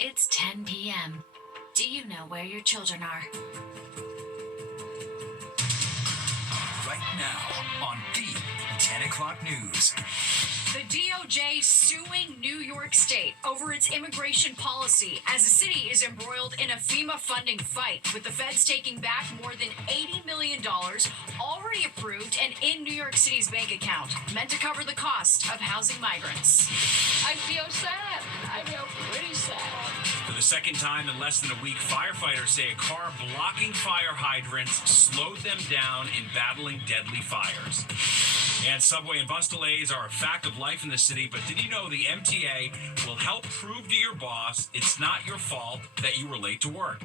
It's 10 p.m. Do you know where your children are? Right now on the 10 o'clock news. The DOJ suing New York State over its immigration policy as the city is embroiled in a FEMA funding fight, with the feds taking back more than $80 million already approved and in New York City's bank account, meant to cover the cost of housing migrants. I feel sad. I feel pretty sad. For the second time in less than a week, firefighters say a car blocking fire hydrants slowed them down in battling deadly fires. And subway and bus delays are a fact of life in the city, but did you know the MTA will help prove to your boss it's not your fault that you were late to work?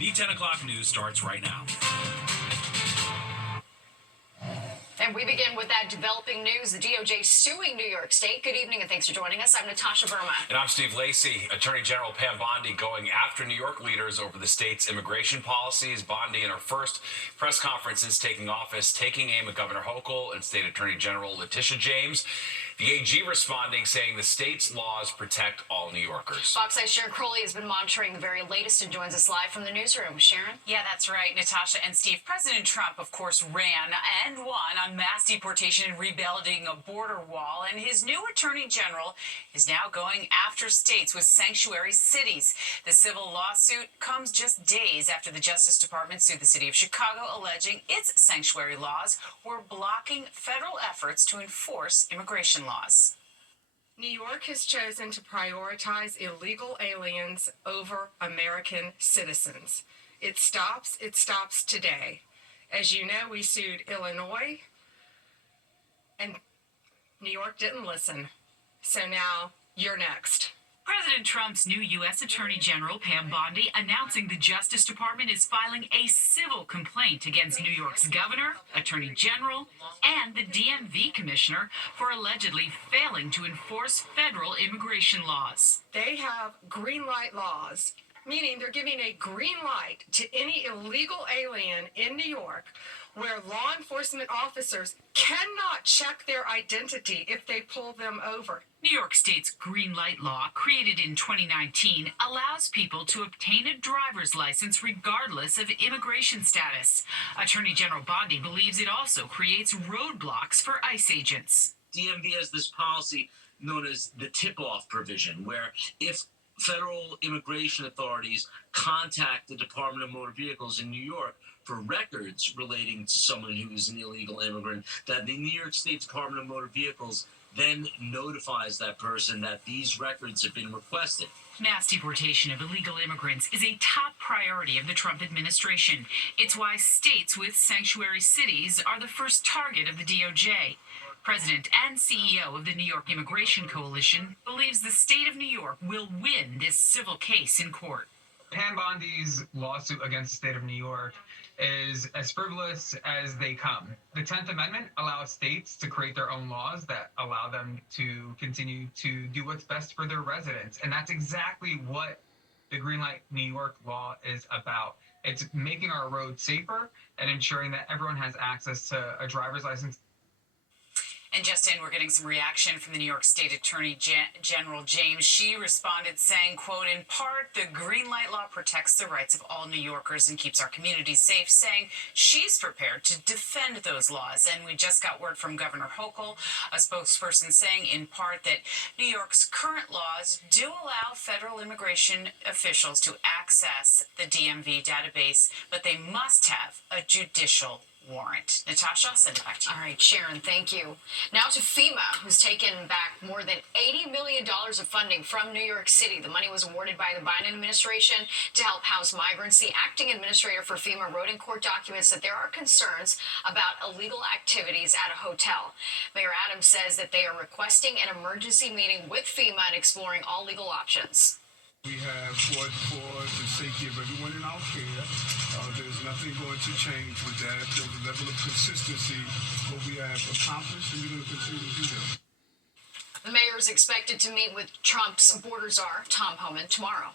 The 10 o'clock news starts right now. And we begin with that developing news, the DOJ suing New York State. Good evening and thanks for joining us. I'm Natasha Burma. And I'm Steve Lacy. Attorney General Pam Bondi going after New York leaders over the state's immigration policies. Bondi, in her first press conference since taking office, taking aim at Governor Hochul and State Attorney General Letitia James. The AG responding, saying the state's laws protect all New Yorkers. Fox Eye's Sharon Crowley has been monitoring the very latest and joins us live from the newsroom. Sharon? Yeah, that's right, Natasha and Steve. President Trump, of course, ran and won on mass deportation and rebuilding a border wall. And his new attorney general is now going after states with sanctuary cities. The civil lawsuit comes just days after the Justice Department sued the city of Chicago, alleging its sanctuary laws were blocking federal efforts to enforce immigration laws. New York has chosen to prioritize illegal aliens over American citizens. It stops today. As you know, we sued Illinois, and New York didn't listen. So now you're next. President Trump's new U.S. Attorney General, Pam Bondi, announcing the Justice Department is filing a civil complaint against New York's governor, attorney general, and the DMV commissioner for allegedly failing to enforce federal immigration laws. They have green light laws, meaning they're giving a green light to any illegal alien in New York, where law enforcement officers cannot check their identity if they pull them over. New York State's green light law, created in 2019, allows people to obtain a driver's license regardless of immigration status. Attorney General Bondi believes it also creates roadblocks for ICE agents. DMV has this policy known as the tip-off provision, where if federal immigration authorities contact the Department of Motor Vehicles in New York for records relating to someone who is an illegal immigrant, that the New York State Department of Motor Vehicles then notifies that person that these records have been requested. Mass deportation of illegal immigrants is a top priority of the Trump administration. It's why states with sanctuary cities are the first target of the DOJ. President and CEO of the New York Immigration Coalition believes the state of New York will win this civil case in court. Pam Bondi's lawsuit against the state of New York is as frivolous as they come. The 10th Amendment allows states to create their own laws that allow them to continue to do what's best for their residents. And that's exactly what the Green Light New York law is about. It's making our roads safer and ensuring that everyone has access to a driver's license. And just in, we're getting some reaction from the New York State Attorney General James. She responded saying, quote, in part, the green light law protects the rights of all New Yorkers and keeps our communities safe, saying she's prepared to defend those laws. And we just got word from Governor Hochul, a spokesperson, saying in part that New York's current laws do allow federal immigration officials to access the DMV database, but they must have a judicial warrant. Natasha, I'll send it back to you. All right, Sharon, thank you. Now to FEMA, who's taken back more than $80 million of funding from New York City. The money was awarded by the Biden administration to help house migrants. The acting administrator for FEMA wrote in court documents that there are concerns about illegal activities at a hotel. Mayor Adams says that they are requesting an emergency meeting with FEMA and exploring all legal options. We have fought for the safety of everyone in our care. There's nothing going to change with that. There's a level of consistency, what we have accomplished, and we're going to continue to do that. The mayor is expected to meet with Trump's border czar, Tom Homan, tomorrow.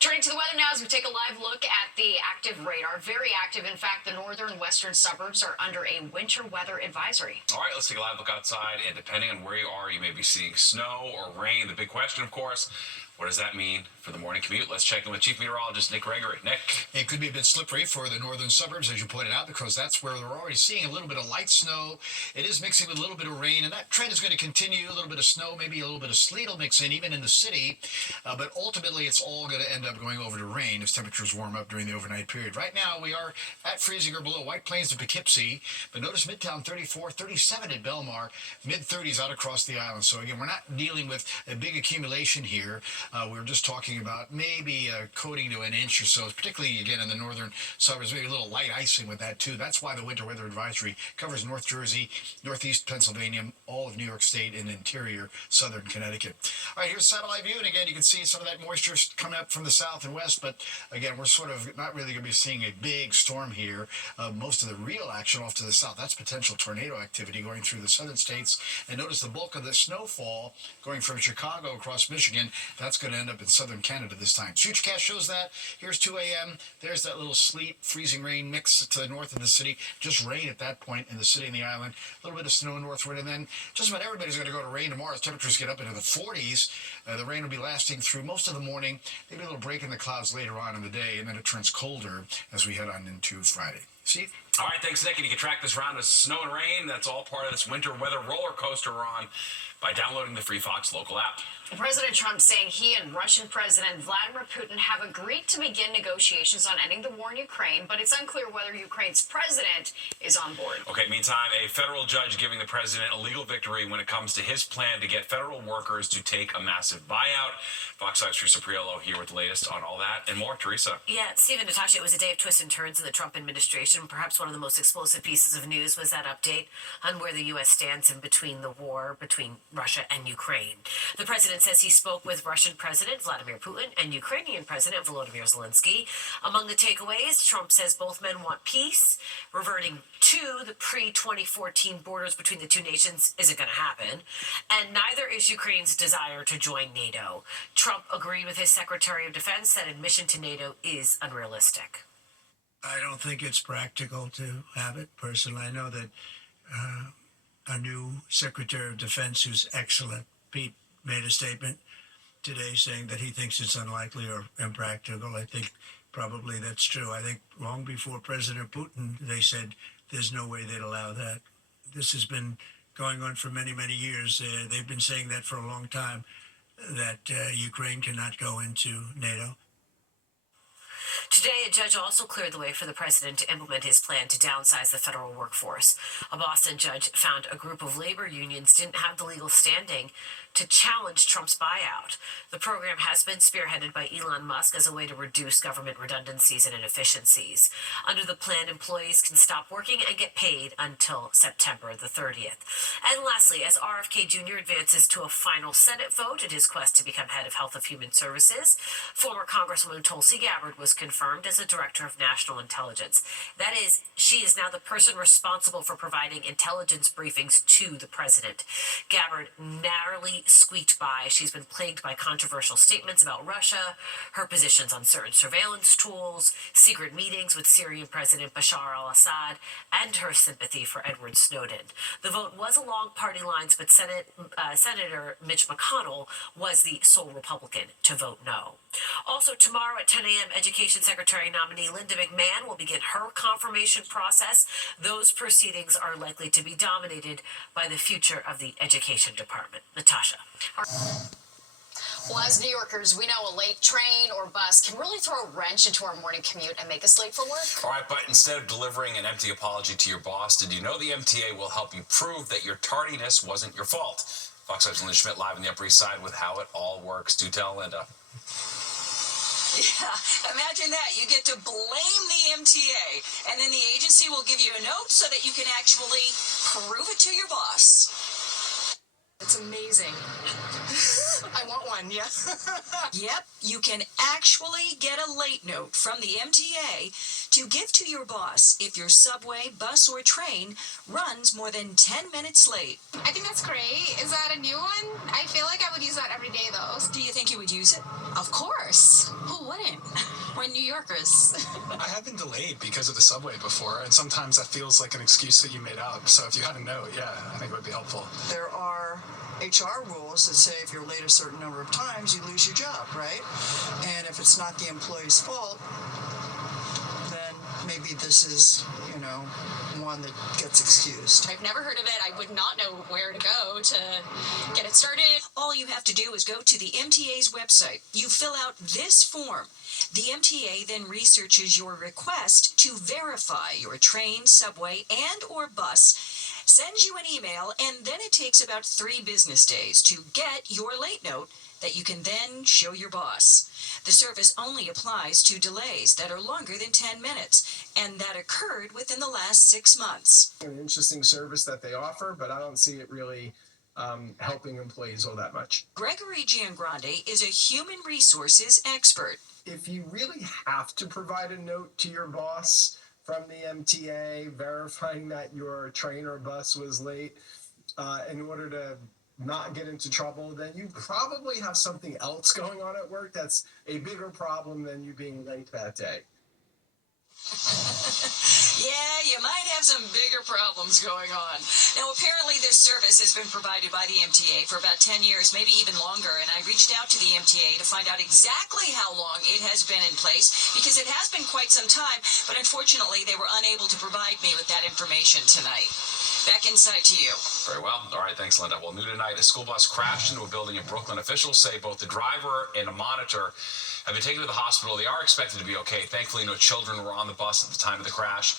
Turning to the weather now as we take a live look at the active radar. Very active. In fact, the northern and western suburbs are under a winter weather advisory. All right, let's take a live look outside. And depending on where you are, you may be seeing snow or rain. The big question, of course, What does that mean for the morning commute? Let's check in with Chief Meteorologist Nick Gregory. Nick. It could be a bit slippery for the northern suburbs, as you pointed out, because that's where we're already seeing a little bit of light snow. It is mixing with a little bit of rain, and that trend is going to continue. A little bit of snow, maybe a little bit of sleet will mix in, even in the city. But ultimately, it's all going to end up going over to rain as temperatures warm up during the overnight period. Right now, we are at freezing or below White Plains to Poughkeepsie, but notice Midtown 34, 37 at Belmar, mid-30s out across the island. So again, we're not dealing with a big accumulation here. We're just talking about maybe coating to an inch or so, particularly again in the northern suburbs, maybe a little light icing with that too. That's why the winter weather advisory covers North Jersey, Northeast Pennsylvania, all of New York State, and interior southern Connecticut. All right, here's satellite view, and again, you can see some of that moisture coming up from the south and west, but again, we're sort of not really going to be seeing a big storm here. Most of the real action off to the south, that's potential tornado activity going through the southern states. And notice the bulk of the snowfall going from Chicago across Michigan, that's going to end up in southern Canada this time. Futurecast shows that. Here's 2 a.m. There's that little sleet, freezing rain mix to the north of the city. Just rain at that point in the city and the island. A little bit of snow northward, and then just about everybody's going to go to rain tomorrow as temperatures get up into the 40s. The rain will be lasting through most of the morning, maybe a little break in the clouds later on in the day, and then it turns colder as we head on into Friday. Steve? All right, thanks, Nick. And you can track this round of snow and rain. That's all part of this winter weather roller coaster we're on by downloading the free Fox local app. President Trump saying he and Russian President Vladimir Putin have agreed to begin negotiations on ending the war in Ukraine, but it's unclear whether Ukraine's president is on board. Okay, meantime, a federal judge giving the president a legal victory when it comes to his plan to get federal workers to take a massive buyout. Fox 5's Teresa Priolo here with the latest on all that and more. Teresa. Yeah, Steve and Natasha, it was a day of twists and turns in the Trump administration. Perhaps one of the most explosive pieces of news was that update on where the U.S. stands in between the war between Russia and Ukraine. The president says he spoke with Russian President Vladimir Putin and Ukrainian President Volodymyr Zelensky. Among the takeaways, Trump says both men want peace. Reverting to the pre-2014 borders between the two nations isn't going to happen. And neither is Ukraine's desire to join NATO. Trump agreed with his Secretary of Defense that admission to NATO is unrealistic. I don't think it's practical to have it. Personally, I know that our new Secretary of Defense, who's excellent, Pete, made a statement today saying that he thinks it's unlikely or impractical. I think probably that's true. I think long before President Putin, they said there's no way they'd allow that. This has been going on for many, many years. They've been saying that for a long time, that Ukraine cannot go into NATO. Today, a judge also cleared the way for the president to implement his plan to downsize the federal workforce. A Boston judge found a group of labor unions didn't have the legal standing to challenge Trump's buyout. The program has been spearheaded by Elon Musk as a way to reduce government redundancies and inefficiencies. Under the plan, employees can stop working and get paid until September the 30th. And lastly, as RFK Jr. advances to a final Senate vote in his quest to become head of Health and Human Services, former Congresswoman Tulsi Gabbard was confirmed as a director of national intelligence. That is, she is now the person responsible for providing intelligence briefings to the president. Gabbard narrowly squeaked by. She's been plagued by controversial statements about Russia, her positions on certain surveillance tools, secret meetings with Syrian President Bashar al-Assad, and her sympathy for Edward Snowden. The vote was along party lines, but Senator Mitch McConnell was the sole Republican to vote no. Also, tomorrow at 10 a.m., Education Secretary nominee Linda McMahon will begin her confirmation process. Those proceedings are likely to be dominated by the future of the Education Department. Natasha. Well, as New Yorkers, we know a late train or bus can really throw a wrench into our morning commute and make us late for work. All right, but instead of delivering an empty apology to your boss, did you know the MTA will help you prove that your tardiness wasn't your fault? Fox 5's Linda Schmidt live on the Upper East Side with how it all works. Do tell, Linda. Yeah, imagine that. You get to blame the MTA, and then the agency will give you a note so that you can actually prove it to your boss. It's amazing. I want one, yeah. Yep, you can actually get a late note from the MTA to give to your boss if your subway, bus, or train runs more than 10 minutes late. I think that's great. Is that a new one? I feel like I would use that every day, though. Do you think you would use it? Of course. Who wouldn't? We're New Yorkers. I have been delayed because of the subway before, and sometimes that feels like an excuse that you made up. So if you had a note, yeah, I think it would be helpful. There are HR rules that say if you're late a certain number of times, you lose your job, right? And if it's not the employee's fault, then maybe this is, one that gets excused. I've never heard of it. I would not know where to go to get it started. All you have to do is go to the MTA's website. You fill out this form. The MTA then researches your request to verify your train, subway, and or bus, sends you an email, and then it takes about 3 business days to get your late note that you can then show your boss. The service only applies to delays that are longer than 10 minutes, and that occurred within the last 6 months. An interesting service that they offer, but I don't see it really helping employees all that much. Gregory Giangrande is a human resources expert. If you really have to provide a note to your boss from the MTA verifying that your train or bus was late in order to not get into trouble, then you probably have something else going on at work that's a bigger problem than you being late that day. Yeah, you might have some bigger problems going on. Now, apparently this service has been provided by the MTA for about 10 years, maybe even longer, and I reached out to the MTA to find out exactly how long it has been in place, because it has been quite some time, but unfortunately they were unable to provide me with that information tonight. Back inside to you. Very well. All right, thanks, Linda. Well, new tonight, a school bus crashed into a building in Brooklyn. Officials say both the driver and a monitor have been taken to the hospital. They are expected to be okay. Thankfully, no children were on the bus at the time of the crash.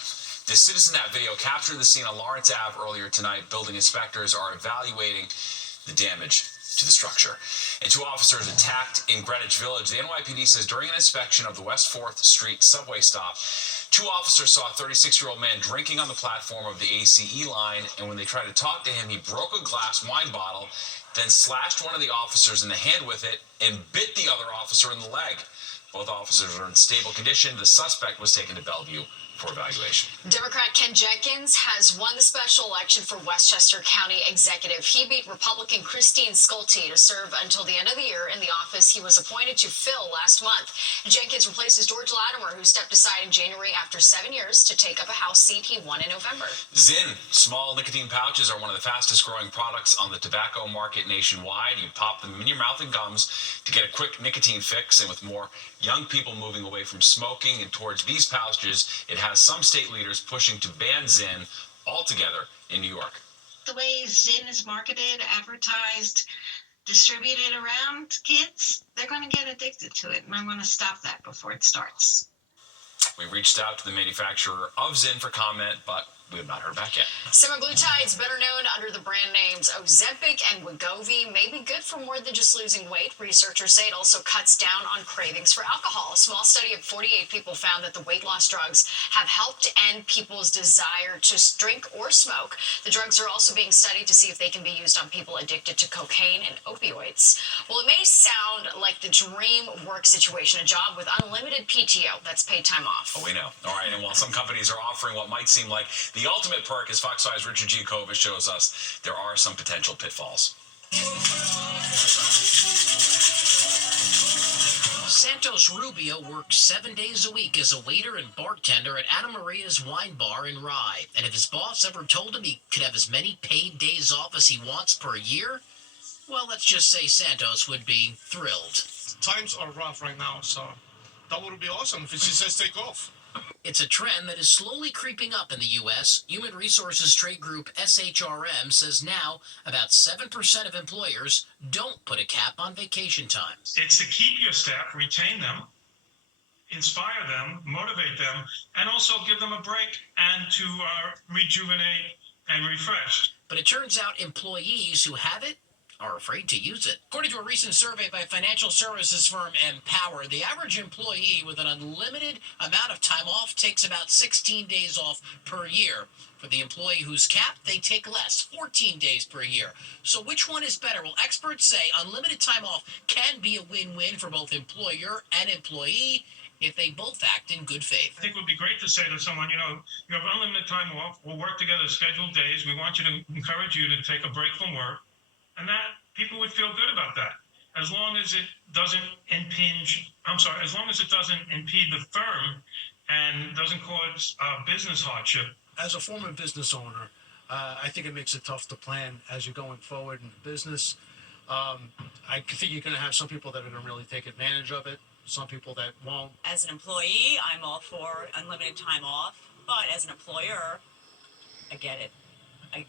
The CitizenNet video captured the scene on Lawrence Ave earlier tonight. Building inspectors are evaluating the damage to the structure. And 2 officers attacked in Greenwich Village. The NYPD says during an inspection of the West 4th Street subway stop, 2 officers saw a 36-year-old man drinking on the platform of the ACE line, and when they tried to talk to him, he broke a glass wine bottle, then slashed one of the officers in the hand with it and bit the other officer in the leg. Both officers are in stable condition. The suspect was taken to Bellevue for evaluation. Democrat Ken Jenkins has won the special election for Westchester County Executive. He beat Republican Christine Schulte to serve until the end of the year in the office he was appointed to fill last month. Jenkins replaces George Latimer, who stepped aside in January after 7 years to take up a House seat he won in November. Zyn small nicotine pouches are one of the fastest growing products on the tobacco market nationwide. You pop them in your mouth and gums to get a quick nicotine fix, and with more young people moving away from smoking and towards these pouches, it has some state leaders pushing to ban Zyn altogether in New York. The way Zyn is marketed, advertised, distributed around kids, they're going to get addicted to it, and I want to stop that before it starts. We reached out to the manufacturer of Zyn for comment, but we have not heard back yet. Semaglutides, better known under the brand names Ozempic and Wegovy, may be good for more than just losing weight. Researchers say it also cuts down on cravings for alcohol. A small study of 48 people found that the weight loss drugs have helped end people's desire to drink or smoke. The drugs are also being studied to see if they can be used on people addicted to cocaine and opioids. Well, it may sound like the dream work situation, a job with unlimited PTO, that's paid time off. Oh, we know. All right, and while some companies are offering what might seem like the ultimate perk, as Fox 5's Richard G. Kovic shows us, there are some potential pitfalls. Santos Rubio works 7 days a week as a waiter and bartender at Anna Maria's Wine Bar in Rye. And if his boss ever told him he could have as many paid days off as he wants per year, well, let's just say Santos would be thrilled. Times are rough right now, so that would be awesome if she says take off. It's a trend that is slowly creeping up in the U.S. Human Resources Trade Group SHRM says now about 7% of employers don't put a cap on vacation time. It's to keep your staff, retain them, inspire them, motivate them, and also give them a break and to rejuvenate and refresh. But it turns out employees who have it are afraid to use it. According to a recent survey by financial services firm Empower, the average employee with an unlimited amount of time off takes about 16 days off per year. For the employee who's capped, they take less, 14 days per year. So which one is better? Well, experts say unlimited time off can be a win-win for both employer and employee if they both act in good faith. I think it would be great to say to someone, you have unlimited time off, we'll work together scheduled days, we want you to encourage you to take a break from work. And that people would feel good about that, as long as it doesn't as long as it doesn't impede the firm and doesn't cause business hardship. As a former business owner, I think it makes it tough to plan as you're going forward in the business. I think you're going to have some people that are going to really take advantage of it, some people that won't. As an employee, I'm all for unlimited time off, but as an employer, I get it.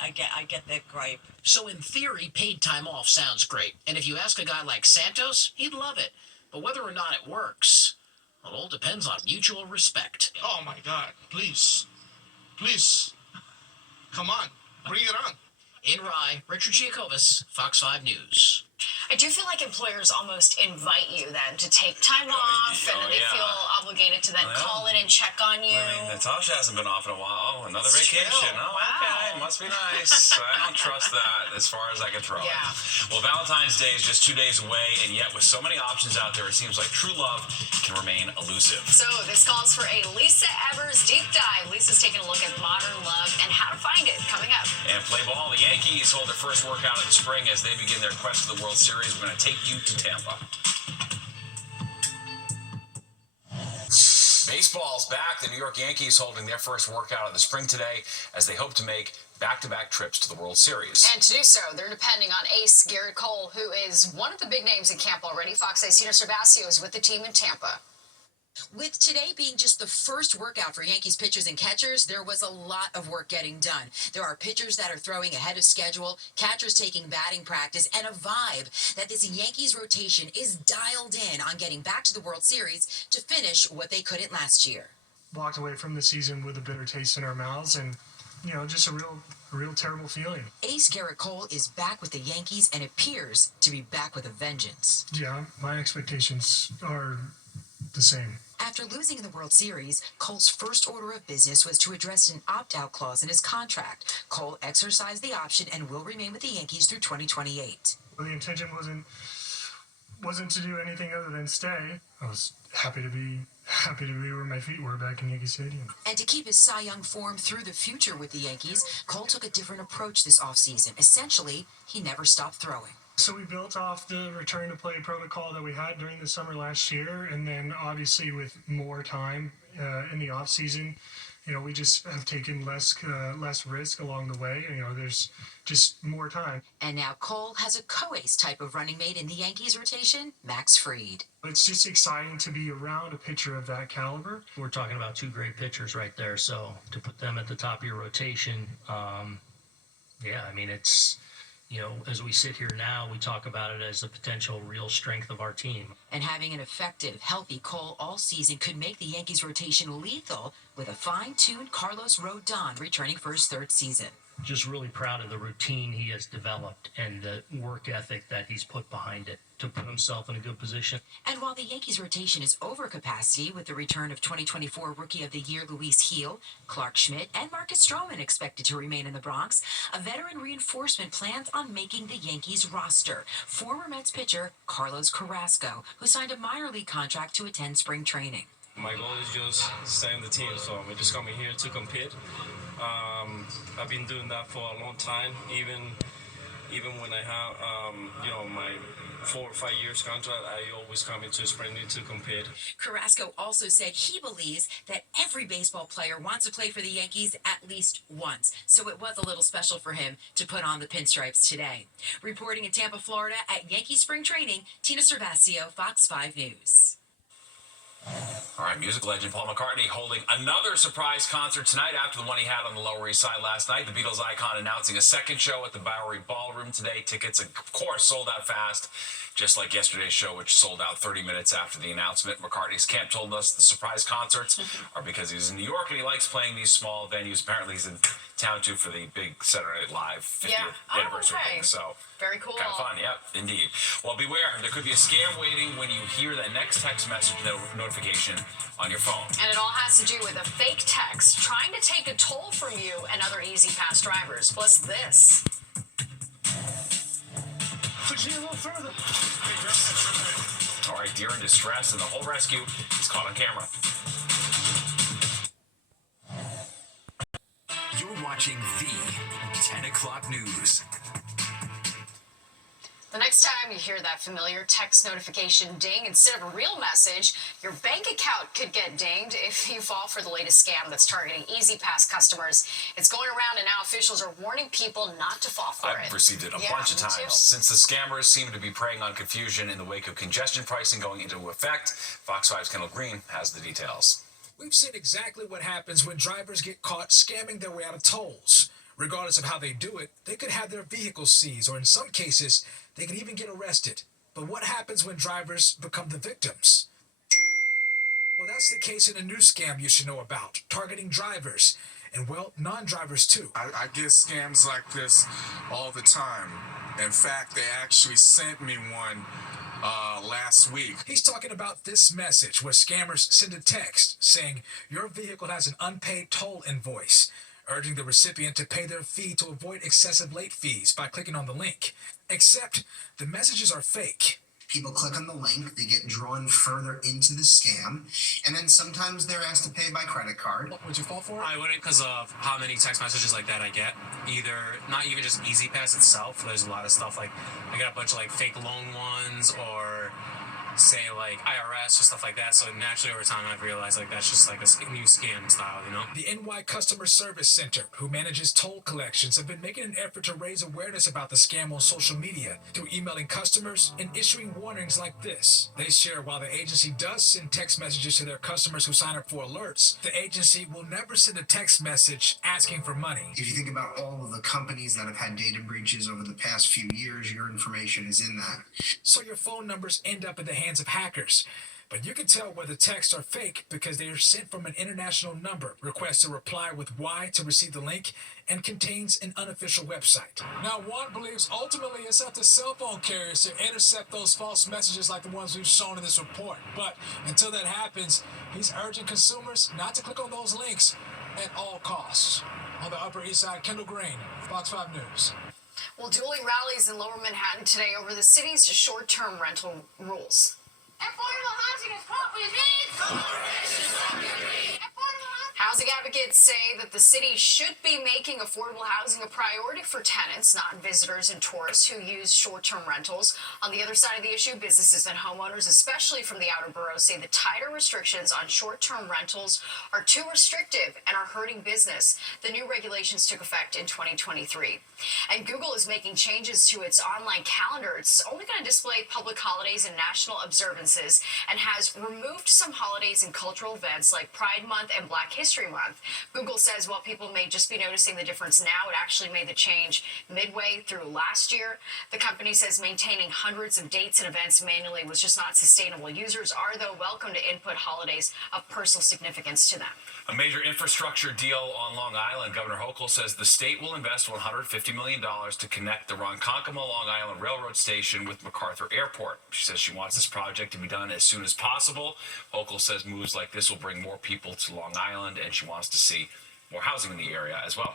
I get that gripe. So in theory, paid time off sounds great. And if you ask a guy like Santos, he'd love it. But whether or not it works, well, it all depends on mutual respect. Oh my God! Please, come on, bring it on. In Rye, Richard Giacobas, Fox 5 News. I do feel like employers almost invite you then to take time off, and then they feel obligated to then call in and check on you. I mean, Natasha hasn't been off in a while. Oh, another It's vacation. true. Oh, Wow. okay. Must be nice. I don't trust that as far as I can throw it. Well, Valentine's Day is just 2 days away, and yet with so many options out there, it seems like true love can remain elusive. So this calls for a Lisa Evers deep dive. Lisa's taking a look at modern love and how to find it coming up. And play ball, the Yankees hold their first workout of the spring as they begin their quest for the World Series. We're going to take you to Tampa. Baseball's back. The New York Yankees holding their first workout of the spring today as they hope to make back-to-back trips to the World Series. And to do so, they're depending on ace Garrett Cole, who is one of the big names in camp already. Fox 8's Tina Cervasio is with the team in Tampa. With today being just the first workout for Yankees pitchers and catchers, there was a lot of work getting done. There are pitchers that are throwing ahead of schedule, catchers taking batting practice, and a vibe that this Yankees rotation is dialed in on getting back to the World Series to finish what they couldn't last year. Walked away from the season with a bitter taste in our mouths and, just a real terrible feeling. Ace Garrett Cole is back with the Yankees and appears to be back with a vengeance. Yeah, my expectations are the same. After losing in the World Series, Cole's first order of business was to address an opt-out clause in his contract. Cole exercised the option and will remain with the Yankees through 2028. The intention wasn't to do anything other than stay. I was happy to be where my feet were back in Yankee Stadium. And to keep his Cy Young form through the future with the Yankees, Cole took a different approach this offseason. Essentially, he never stopped throwing. So we built off the return to play protocol that we had during the summer last year, and then obviously with more time in the off season, we just have taken less risk along the way. There's just more time. And now Cole has a co-ace type of running mate in the Yankees rotation, Max Fried. It's just exciting to be around a pitcher of that caliber. We're talking about two great pitchers right there, so to put them at the top of your rotation, it's. As we sit here now, we talk about it as a potential real strength of our team. And having an effective, healthy Cole all season could make the Yankees rotation lethal with a fine-tuned Carlos Rodon returning for his third season. Just really proud of the routine he has developed and the work ethic that he's put behind it to put himself in a good position. And while the Yankees rotation is over capacity with the return of 2024 Rookie of the Year Luis Gil, Clark Schmidt, and Marcus Stroman expected to remain in the Bronx, a veteran reinforcement plans on making the Yankees roster. Former Mets pitcher Carlos Carrasco, who signed a minor league contract to attend spring training. My goal is just stay on the team, so I'm just coming here to compete. I've been doing that for a long time, even when I have, my 4 or 5 years contract, I always come into spring league to compete. Carrasco also said he believes that every baseball player wants to play for the Yankees at least once, so it was a little special for him to put on the pinstripes today. Reporting in Tampa, Florida at Yankee Spring Training, Tina Cervasio, Fox 5 News. All right, music legend Paul McCartney holding another surprise concert tonight after the one he had on the Lower East Side last night. The Beatles icon announcing a second show at the Bowery Ballroom today. Tickets, of course, sold out fast, just like yesterday's show, which sold out 30 minutes after the announcement. McCartney's camp told us the surprise concerts are because he's in New York and he likes playing these small venues. Apparently, he's in town, too, for the big Saturday Night Live 50th anniversary thing. So very cool. Kind of fun, yep, indeed. Well, beware, there could be a scam waiting when you hear that next text message notification on your phone. And it all has to do with a fake text trying to take a toll from you and other Easy Pass drivers. Plus this. Push it a little further. All right, deer in distress, and the whole rescue is caught on camera. You're watching the 10 o'clock news. The next time you hear that familiar text notification ding instead of a real message, your bank account could get dinged if you fall for the latest scam that's targeting EasyPass customers. It's going around, and now officials are warning people not to fall for it. I've received it a bunch of times. Since the scammers seem to be preying on confusion in the wake of congestion pricing going into effect, Fox 5's Kendall Green has the details. We've seen exactly what happens when drivers get caught scamming their way out of tolls. Regardless of how they do it, they could have their vehicles seized, or in some cases, they could even get arrested. But what happens when drivers become the victims? Well, that's the case in a new scam you should know about, targeting drivers. And, well, non-drivers too. I get scams like this all the time. In fact, they actually sent me one last week. He's talking about this message where scammers send a text saying your vehicle has an unpaid toll invoice, urging the recipient to pay their fee to avoid excessive late fees by clicking on the link. Except the messages are fake. People click on the link, they get drawn further into the scam, and then sometimes they're asked to pay by credit card. Would you fall for it? I wouldn't, because of how many text messages like that I get. Either, not even just EasyPass itself, there's a lot of stuff like, I get a bunch of like fake loan ones, or say like IRS or stuff like that. So naturally over time I've realized like that's just like a new scam style, you know? The NY Customer Service Center, who manages toll collections, have been making an effort to raise awareness about the scam on social media through emailing customers and issuing warnings like this. They share while the agency does send text messages to their customers who sign up for alerts, the agency will never send a text message asking for money. If you think about all of the companies that have had data breaches over the past few years, your information is in that. So your phone numbers end up in the hands of hackers. But you can tell whether texts are fake because they are sent from an international number, requests a reply with Y to receive the link, and contains an unofficial website. Now, one believes ultimately it's up to cell phone carriers to intercept those false messages like the ones we've shown in this report. But until that happens, he's urging consumers not to click on those links at all costs. On the Upper East Side, Kendall Green, Fox 5 News. Well, dueling rallies in Lower Manhattan today over the city's short-term rental rules. Affordable housing is what we need. Housing advocates say that the city should be making affordable housing a priority for tenants, not visitors and tourists who use short-term rentals. On the other side of the issue, businesses and homeowners, especially from the outer boroughs, say the tighter restrictions on short-term rentals are too restrictive and are hurting business. The new regulations took effect in 2023. And Google is making changes to its online calendar. It's only going to display public holidays and national observances, and has removed some holidays and cultural events like Pride Month and Black History Month. Google says while people may just be noticing the difference now, it actually made the change midway through last year. The company says maintaining hundreds of dates and events manually was just not sustainable. Users are, though, welcome to input holidays of personal significance to them. A major infrastructure deal on Long Island. Governor Hochul says the state will invest $150 million to connect the Ronkonkoma Long Island Railroad Station with MacArthur Airport. She says she wants this project to be done as soon as possible. Hochul says moves like this will bring more people to Long Island, and she wants to see more housing in the area as well.